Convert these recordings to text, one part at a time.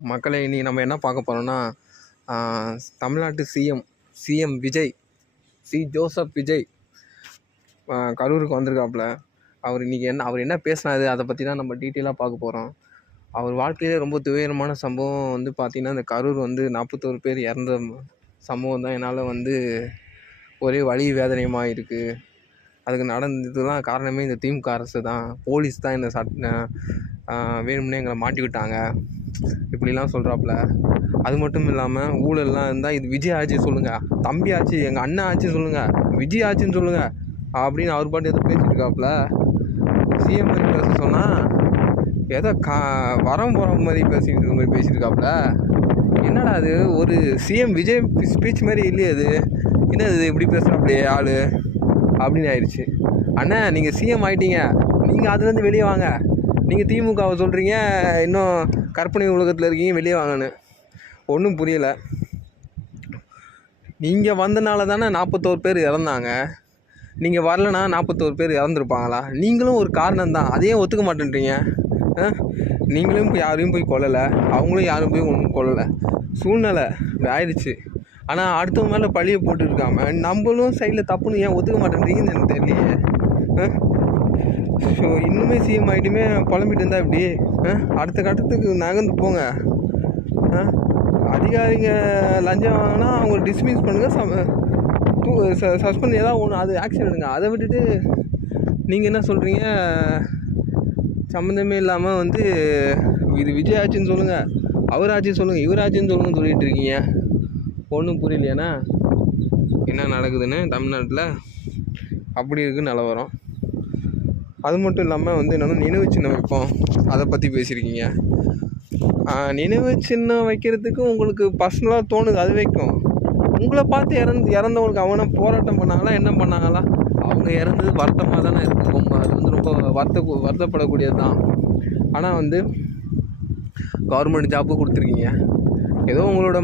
மக்களே, இன்னைக்கு நம்ம என்ன பார்க்க போகிறோம்னா, தமிழ்நாட்டு சிஎம் விஜய், ஜோசப் விஜய் கரூருக்கு வந்திருக்காப்புல. அவர் என்ன பேசினாரு, அதை பற்றி தான் நம்ம டீட்டெயிலாக பார்க்க போகிறோம். அவர் வாழ்க்கையிலே ரொம்ப துயரமான சம்பவம் வந்து பார்த்திங்கன்னா, இந்த கரூர் வந்து 41 பேர் இறந்த சம்பவம் தான் என்னால் வந்து ஒரே வலி வேதனையுமாக இருக்குது. அதுக்கு நடந்ததுலாம் காரணமே இந்த திமுக அரசு தான். போலீஸ் தான் இந்த வேணும்னே எங்களை மாட்டிவிட்டாங்க இப்படிலாம் சொல்கிறாப்புல. அது மட்டும் இல்லாமல் ஊழல்லாம் இருந்தால் இது விஜய் ஆட்சி சொல்லுங்கள், தம்பி ஆட்சி, எங்கள் அண்ணன் ஆட்சி சொல்லுங்கள், விஜய் ஆட்சின்னு சொல்லுங்கள் அப்படின்னு அவர் பாட்டு எதோ பேசிட்டு இருக்காப்புல. சிஎம் மாதிரி பேச சொன்னால் ஏதோ வரம் போகிற மாதிரி பேசிக்கிட்டு இருக்க மாதிரி பேசியிருக்காப்புல. என்னடா அது, ஒரு சிஎம் விஜய் ஸ்பீச் மாதிரி இல்லையே அது, என்ன இது இப்படி பேசுகிறாப்புலையே ஆள் அப்படின்னு ஆயிடுச்சு. அண்ணா, நீங்கள் சிஎம் ஆகிட்டீங்க, நீங்கள் அதுலேருந்து வெளியே வாங்க. நீங்கள் திமுகவை சொல்கிறீங்க, இன்னும் கற்பனை உலகத்தில் இருக்கீங்க, வெளியே வாங்கன்னு. ஒன்றும் புரியலை. நீங்கள் வந்தனால தானே 41 பேர் இறந்தாங்க. நீங்கள் வரலனா 41 பேர் இறந்துருப்பாங்களா? நீங்களும் ஒரு காரணம் தான், அதையே ஒத்துக்க மாட்டேன்றீங்க. நீங்களும் யாரையும் போய் கொல்லலை, அவங்களும் யாரும் போய் ஒன்றும் கொல்லலை. சூழ்நிலை ஆயிடுச்சு. ஆனால் அடுத்தவங்க மேலே பழியை போட்டுருக்காம நம்மளும் சைடில் தப்புன்னு ஏன் ஒத்துக்க மாட்டேன்றீங்கன்னு எனக்கு தெரியலையே. ஸோ இன்னுமே சிஎம் ஆகிட்டுமே புலம்பிட்டு இருந்தால் இப்படி அடுத்த கட்டத்துக்கு நகர்ந்து போங்க. அதிகாரிங்க லஞ்சம் வாங்கினா அவங்க டிஸ்மிஸ் பண்ணுங்கள், சஸ்பெண்ட் ஏதாவது ஒன்று, அது ஆக்ஷன் எடுங்க. அதை விட்டுட்டு நீங்கள் என்ன சொல்கிறீங்க, சம்மந்தமே இல்லாமல் வந்து இது விஜய் ஆட்சின்னு சொல்லுங்கள், அவர் ஆட்சின்னு சொல்லுங்கள், இவர் ஆட்சின்னு சொல்லுங்கன்னு சொல்லிகிட்டு இருக்கீங்க. ஒன்றும் புரியலையாண்ணா என்ன நடக்குதுன்னு தமிழ்நாட்டில். அப்படி இருக்குது நிலவரம். அது மட்டும் இல்லாமல் வந்து என்னென்னா நினைவு சின்னம் வைப்போம், அதை பற்றி பேசியிருக்கீங்க. நினைவு சின்னம் வைக்கிறதுக்கு உங்களுக்கு பர்சனலாக தோணுது, அது வைக்கும். உங்களை பார்த்து இறந்தவங்களுக்கு அவனை போராட்டம் பண்ணாங்களா, என்ன பண்ணாங்களா? அவங்க இறந்தது வருத்தமாக தானே இருக்கும். அது வந்து ரொம்ப வருத்தப்படக்கூடியது தான். ஆனால் வந்து கவர்மெண்ட் ஜாப்பு கொடுத்துருக்கீங்க, ஏதோ உங்களோட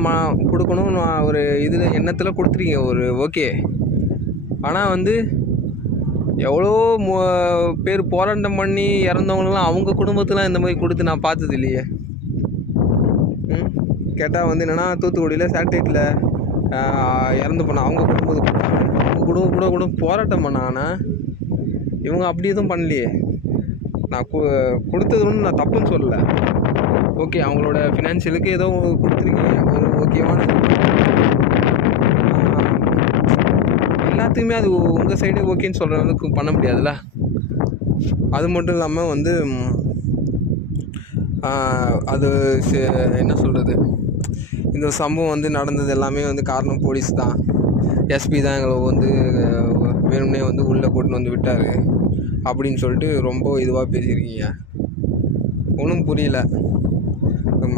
கொடுக்கணும்னு ஒரு இதில் எண்ணத்தில் கொடுத்துருக்கீங்க, ஒரு ஓகே. ஆனால் வந்து எவ்வளோ பேர் போராட்டம் பண்ணி இறந்தவங்களாம் அவங்க குடும்பத்துலாம் இந்த மாதிரி கொடுத்து நான் பார்த்தது இல்லையே. கேட்டால் வந்து என்னென்னா தூத்துக்குடியில் சேட்டலைட்டில் இறந்து போன அவங்க குடும்பத்துக்கு கூட போராட்டம் பண்ணாங்கன்னா இவங்க அப்படி எதுவும் பண்ணலையே. நான் கொடுத்தது ஒன்று நான் தப்புன்னு சொல்லலை. ஓகே, அவங்களோட ஃபினான்ஷியலுக்கு ஏதோ கொடுத்துருக்கீங்க, ஒரு ஓகேவான. எல்லாத்துக்குமே அது உங்கள் சைடு ஓகேன்னு சொல்கிற அளவுக்கு பண்ண முடியாதுல்ல. அது மட்டும் இல்லாமல் வந்து அது என்ன சொல்கிறது, இந்த சம்பவம் வந்து நடந்தது எல்லாமே வந்து காரணம் போலீஸ் தான். எஸ்பி தான் எங்களை வந்து வேணும்னே வந்து உள்ளே கூட்டின்னு வந்து விட்டார் அப்படின்னு சொல்லிட்டு ரொம்ப இதுவாக பேசியிருக்கீங்க. ஒன்றும் புரியல.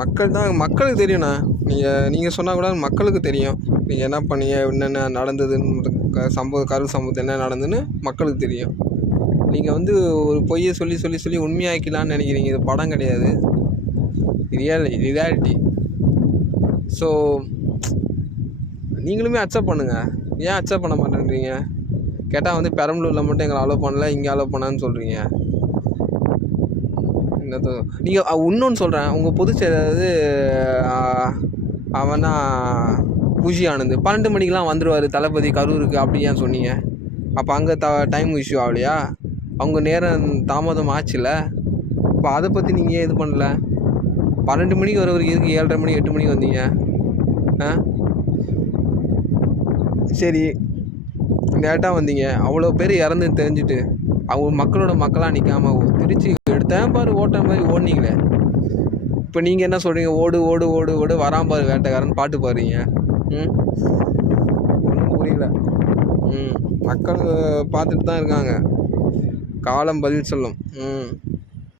மக்களுக்கு தெரியும்ண்ணா. நீங்கள் சொன்னால் கூட மக்களுக்கு தெரியும் நீங்கள் என்ன பண்ணீங்க, என்னென்ன நடந்ததுன்னு, கரூர் சம்பவத்தை என்ன நடந்ததுன்னு மக்களுக்கு தெரியும். நீங்கள் வந்து ஒரு பொய்யை சொல்லி உண்மையாக்கலான்னு நினைக்கிறீங்க. இது படம் கிடையாது, ரியாலிட்டி. ஸோ நீங்களுமே அக்செப்ட் பண்ணுங்கள். ஏன் அக்செப்ட் பண்ண மாட்டேன்றீங்க? கேட்டால் வந்து பெரம்பலூரில் மட்டும் எங்களை அலோவ் பண்ணல, இங்கே அலோவ் பண்ணான்னு சொல்கிறீங்க. நீங்கள் இன்னொன்று சொல்கிறேன், உங்கள் பொதுச்செயலாளர் அவனா பூஜி ஆனந்த் 12 மணிக்கெலாம் வந்துடுவார் தளபதி கரூருக்கு, அப்படி ஏன் சொன்னீங்க? அப்போ அங்கே டைம் இஷ்யூ ஆகலையா? அவங்க நேரம் தாமதம் ஆச்சுல்ல. இப்போ அதை பற்றி நீங்கள் ஏன் இது பண்ணல? 12 மணிக்கு வரவருக்கு எதுக்கு 7:30 மணி 8 மணிக்கு வந்தீங்க? சரி, லேட்டாக வந்தீங்க, அவ்வளோ பேர் இறந்து தெரிஞ்சுட்டு அவங்க மக்களோட மக்களாக நிற்காமல் திருச்சி எடுத்தேன் பாரு ஓட்டுற மாதிரி ஓடுனீங்களே. இப்போ நீங்கள் என்ன சொல்கிறீங்க, ஓடு ஓடு ஓடு ஓடு வரான் பாரு வேட்டைக்காரன் பாட்டு பாடுறீங்க. ஒன்றும் புரியல. மக்கள் பார்த்துட்டு தான் இருக்காங்க, காலம் பதில் சொல்லும்.